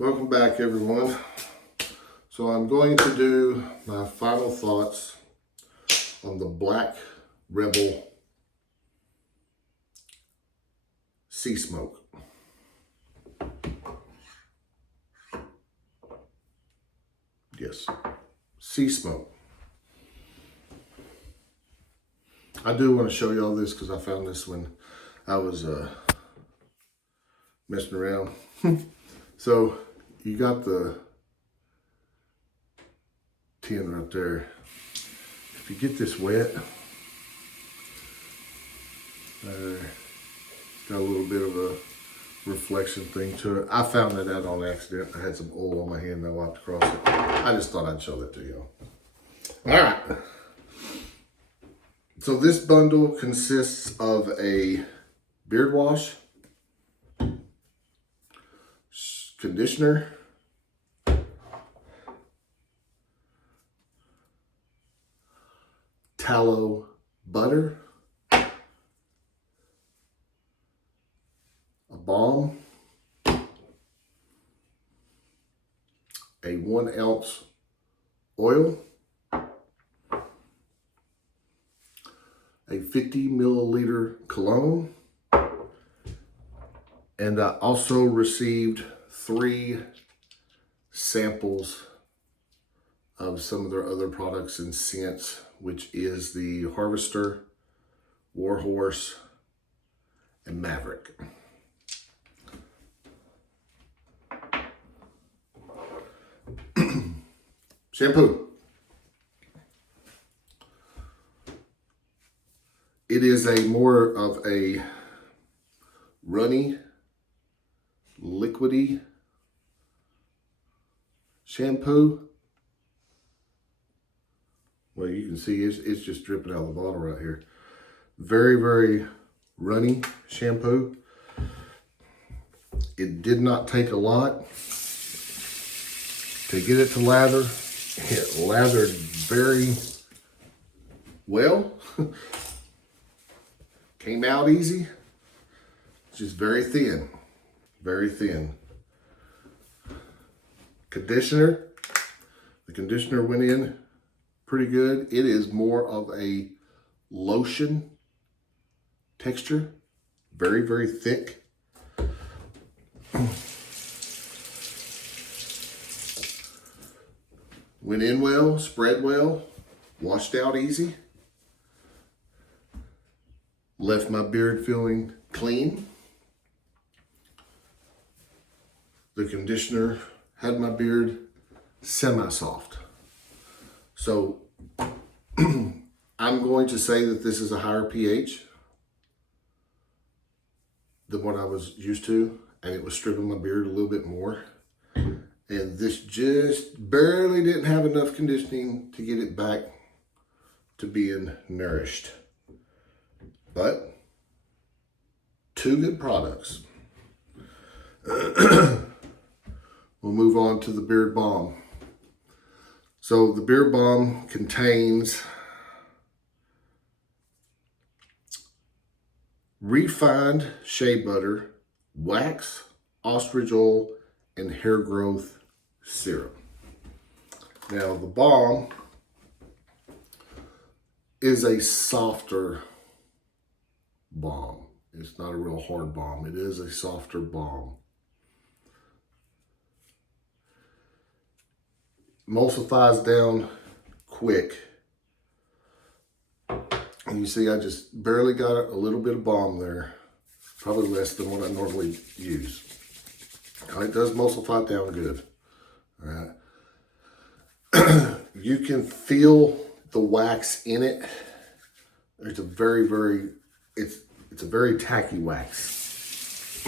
Welcome back, everyone. So I'm going to do my final thoughts on the Black Rebel Sea Smoke. Yes, Sea Smoke. I do want to show you all this because I found this when I was messing around. So you got the tin right there. If you get this wet, got a little bit of a reflection thing to it. I found that out on accident. I had some oil on my hand and I wiped across it. I just thought I'd show that to you. All right. So this bundle consists of a beard wash, conditioner, tallow butter, a balm, a 1 ounce oil, a 50 milliliter cologne, and I also received 3 samples of some of their other products and scents, which is the Harvester, Warhorse, and Maverick. Shampoo. It is a more of a runny, liquidy shampoo. Well, you can see it's just dripping out of the bottle right here. Very, very runny shampoo. It did not take a lot to get it to lather. It lathered very well. Came out easy. Just very thin. Very thin. Conditioner. The conditioner went in pretty good. It is more of a lotion texture. Very, very thick. Went in well, spread well, washed out easy. Left my beard feeling clean. The conditioner had my beard semi-soft. So I'm going to say that this is a higher pH than what I was used to, and it was stripping my beard a little bit more. And this just barely didn't have enough conditioning to get it back to being nourished. But 2 good products. We'll move on to the beard balm. So the beard balm contains refined shea butter, wax, ostrich oil, and hair growth serum. Now the balm is a softer balm. It's not a real hard balm. It is a softer balm. Emulsifies down quick. And you see I just barely got a little bit of balm there. Probably less than what I normally use. It does emulsify down good. All right. You can feel the wax in it. It's a very, very, it's a very tacky wax.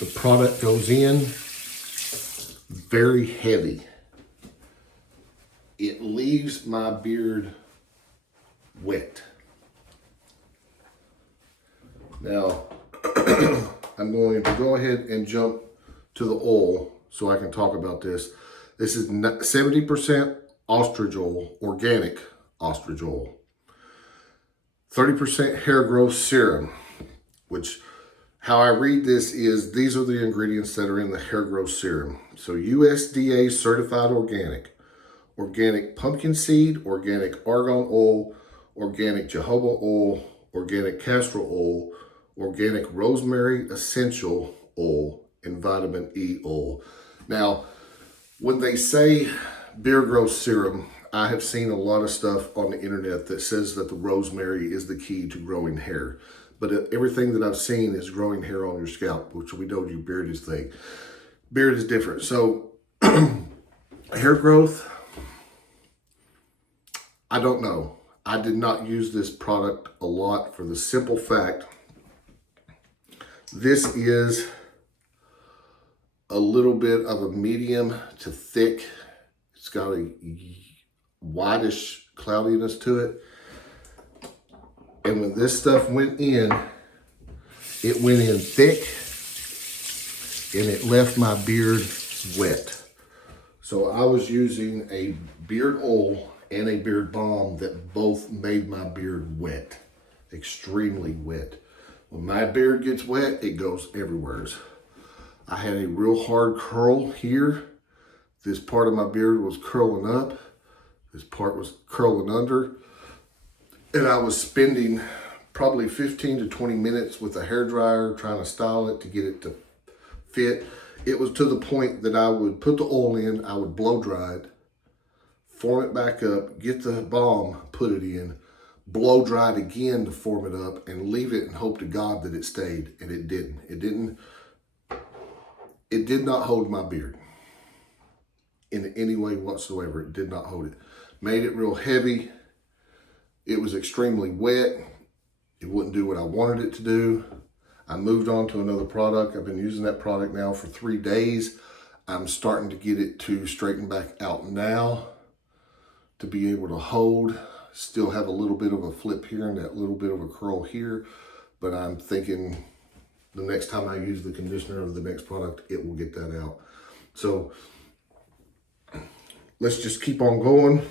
The product goes in very heavy. It leaves my beard wet. Now, I'm going to go ahead and jump to the oil so I can talk about this. This is 70% ostrich oil, organic ostrich oil. 30% hair growth serum, which how I read this is these are the ingredients that are in the hair growth serum. So USDA certified organic pumpkin seed, organic argan oil, organic jojoba oil, organic castor oil, organic rosemary essential oil, and vitamin E oil. Now, when they say beard growth serum, I have seen a lot of stuff on the internet that says that the rosemary is the key to growing hair. But everything that I've seen is growing hair on your scalp, which we told you beard is thing. Beard is different. So hair growth, I don't know. I did not use this product a lot for the simple fact this is a little bit of a medium to thick. It's got a whitish cloudiness to it. And when this stuff went in, it went in thick and it left my beard wet. So I was using a beard oil and a beard balm that both made my beard wet, extremely wet. When my beard gets wet, it goes everywhere. I had a real hard curl here. This part of my beard was curling up. This part was curling under. And I was spending probably 15 to 20 minutes with a hairdryer trying to style it to get it to fit. It was to the point that I would put the oil in, I would blow dry it, form it back up, get the balm, put it in, blow dry it again to form it up, and leave it and hope to God that it stayed. And it didn't. It did not hold my beard in any way whatsoever. It did not hold it. Made it real heavy. It was extremely wet. It wouldn't do what I wanted it to do. I moved on to another product. I've been using that product now for 3 days. I'm starting to get it to straighten back out now to be able to hold. Still have a little bit of a flip here and that little bit of a curl here, but I'm thinking the next time I use the conditioner of the next product, it will get that out. So let's just keep on going.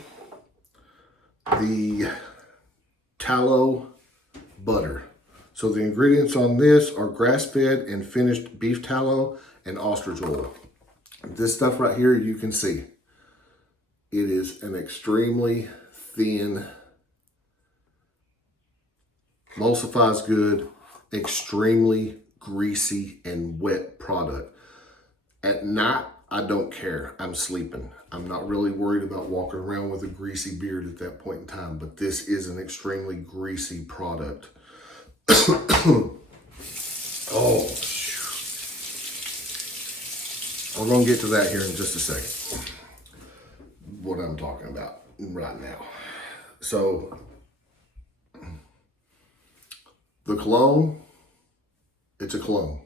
The tallow butter. So the ingredients on this are grass-fed and finished beef tallow and ostrich oil. This stuff right here, you can see, it is an extremely thin, emulsifies good, extremely greasy and wet product. At night, I don't care. I'm sleeping. I'm not really worried about walking around with a greasy beard at that point in time, but this is an extremely greasy product. Oh, we're going to get to that here in just a second. What I'm talking about right now. So, the cologne, it's a cologne.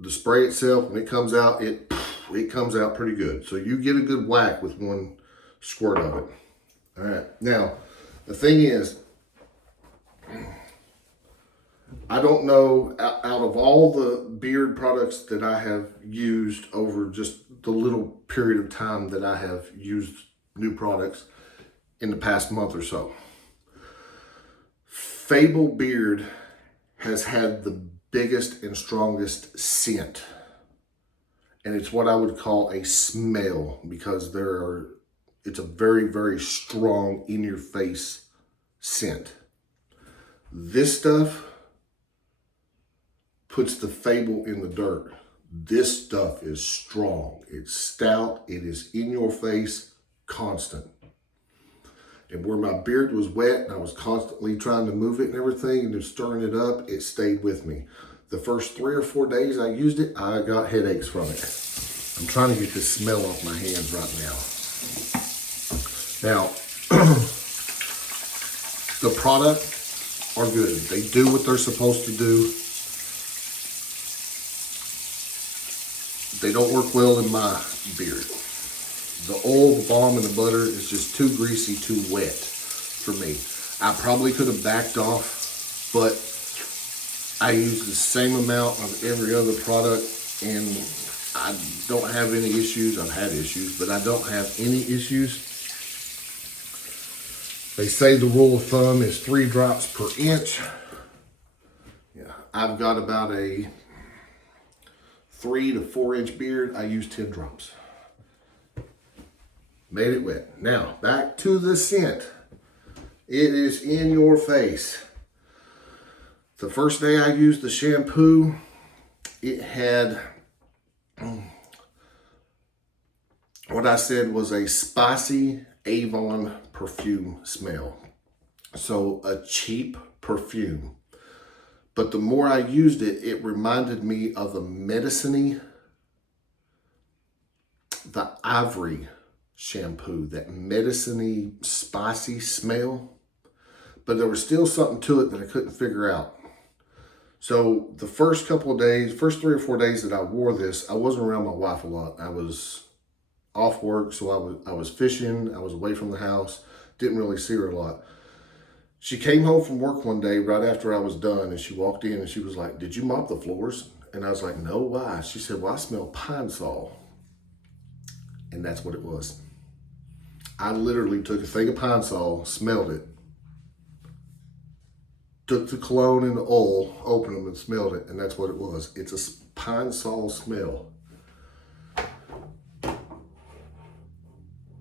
The spray itself, when it comes out, it comes out pretty good. So you get a good whack with one squirt of it. All right. Now, the thing is, I don't know, out of all the beard products that I have used over just the little period of time that I have used new products in the past month or so, Fable Beard has had the biggest and strongest scent. And it's what I would call a smell, because it's a very, very strong in your face scent. This stuff puts the Fable in the dirt. This stuff is strong. It's stout. It is in your face, constant. And where my beard was wet and I was constantly trying to move it and everything and just stirring it up, it stayed with me. The first 3 or 4 days I used it, I got headaches from it. I'm trying to get this smell off my hands right now. Now, the product are good. They do what they're supposed to do. They don't work well in my beard. The oil, the balm, and the butter is just too greasy, too wet for me. I probably could have backed off, but I use the same amount of every other product and I don't have any issues. I've had issues, but I don't have any issues. They say the rule of thumb is 3 drops per inch. Yeah, I've got about a 3 to 4 inch beard. I use 10 drops. Made it wet. Now, back to the scent. It is in your face. The first day I used the shampoo, it had what I said was a spicy Avon perfume smell. So a cheap perfume. But the more I used it, it reminded me of the Medicine-y, the Ivory shampoo, that Medicine-y spicy smell. But there was still something to it that I couldn't figure out. So the first couple of days, first 3 or 4 days that I wore this, I wasn't around my wife a lot. I was off work, so I was fishing. I was away from the house. Didn't really see her a lot. She came home from work one day right after I was done, and she walked in and she was like, "Did you mop the floors?" And I was like, "No, why?" She said, "Well, I smell Pine Sol." And that's what it was. I literally took a thing of Pine Sol, smelled it, took the cologne and the oil, opened them and smelled it, and that's what it was. It's a Pine Sol smell.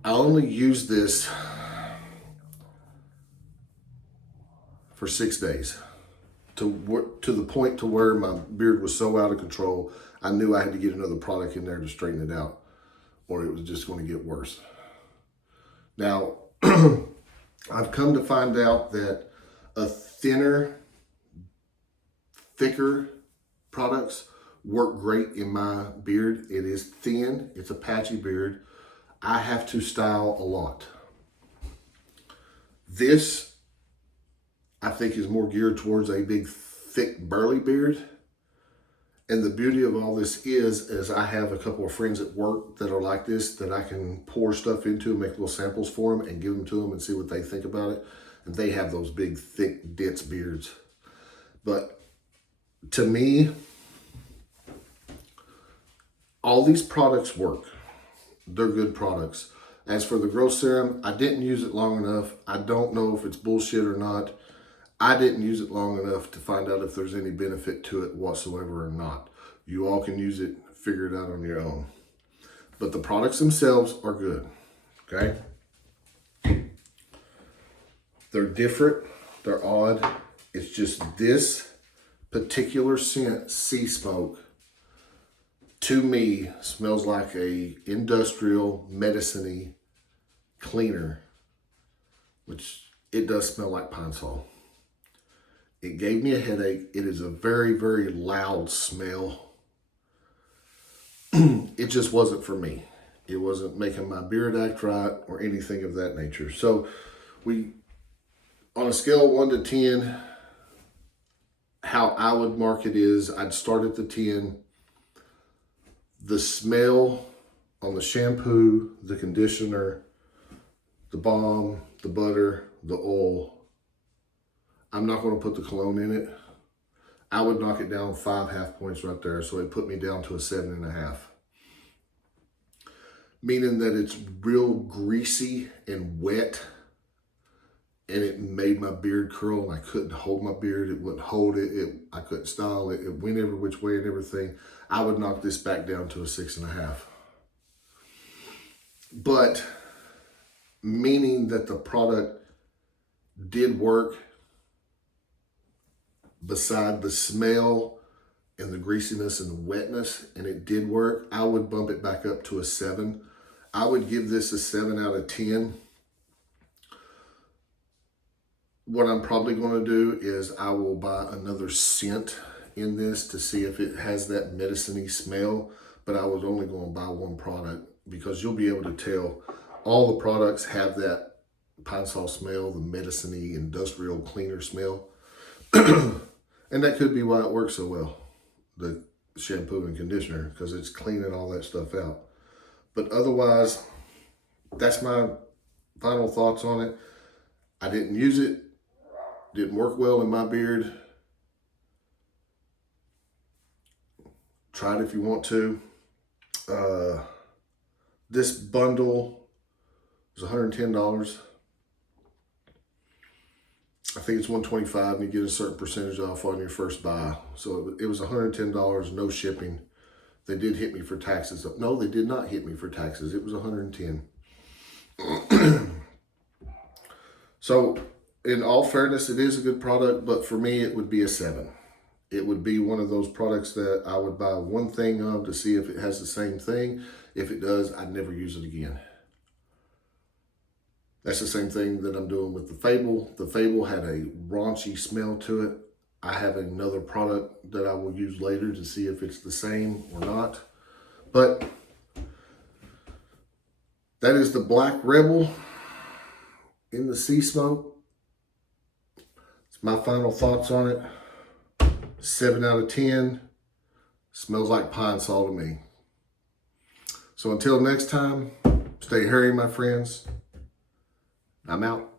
I only used this for 6 days to the point to where my beard was so out of control, I knew I had to get another product in there to straighten it out, or it was just going to get worse. Now, I've come to find out that a thicker products work great in my beard. It is thin, it's a patchy beard. I have to style a lot. This, I think, is more geared towards a big, thick, burly beard. And the beauty of all this is I have a couple of friends at work that are like this, that I can pour stuff into and make little samples for them and give them to them and see what they think about it. And they have those big, thick, dense beards. But to me, all these products work. They're good products. As for the growth serum, I didn't use it long enough. I don't know if it's bullshit or not. I didn't use it long enough to find out if there's any benefit to it whatsoever or not. You all can use it, figure it out on your own. But the products themselves are good, okay? They're different, they're odd. It's just this particular scent, Sea Smoke, to me, smells like a industrial medicine-y cleaner, which it does smell like Pine Sol. It gave me a headache. It is a very, very loud smell. It just wasn't for me. It wasn't making my beard act right or anything of that nature. So on a scale of 1 to 10, how I would mark it is I'd start at the 10. The smell on the shampoo, the conditioner, the balm, the butter, the oil, I'm not going to put the cologne in it. I would knock it down 5 half points right there. So it put me down to a 7.5. Meaning that it's real greasy and wet. And it made my beard curl, and I couldn't hold my beard. It wouldn't hold it. I couldn't style it. It went every which way and everything. I would knock this back down to a 6.5. But meaning that the product did work, beside the smell and the greasiness and the wetness, and it did work, I would bump it back up to a 7. I would give this a 7 out of 10. What I'm probably going to do is I will buy another scent in this to see if it has that medicine-y smell, but I was only going to buy one product because you'll be able to tell all the products have that Pine Sol smell, the medicine-y industrial cleaner smell. And that could be why it works so well, the shampoo and conditioner, because it's cleaning all that stuff out. But otherwise, that's my final thoughts on it. I didn't use it. Didn't work well in my beard. Try it if you want to. This bundle was $110. I think it's $125 and you get a certain percentage off on your first buy. So it was $110, no shipping. They did hit me for taxes. No, they did not hit me for taxes. It was $110. So in all fairness, it is a good product, but for me, it would be a 7. It would be one of those products that I would buy one thing of to see if it has the same thing. If it does, I'd never use it again. That's the same thing that I'm doing with the Fable. The Fable had a raunchy smell to it. I have another product that I will use later to see if it's the same or not. But that is the Black Rebel in the Sea Smoke. It's my final thoughts on it. 7 out of 10. Smells like pine sol to me. So until next time, stay hairy, my friends. I'm out.